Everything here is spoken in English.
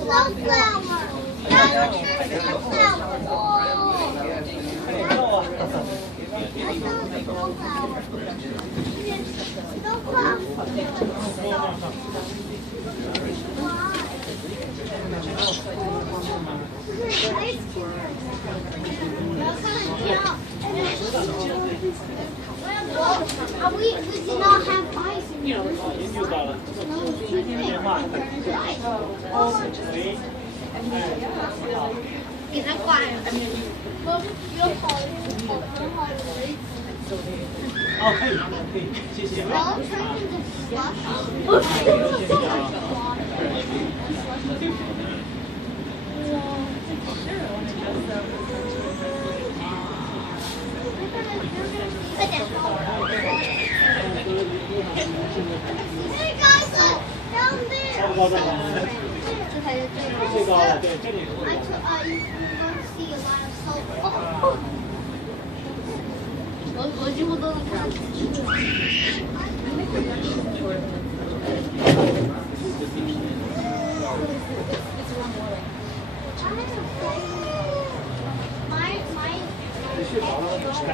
Snowflower. Dad, what's your snowflower? Whoa. I saw a snowflower. We did not have ice in here. Get that quiet.哦，可以，可以，谢谢。Hey guys, look down there. 最高的，对，这里。I took, you're going to see a lot of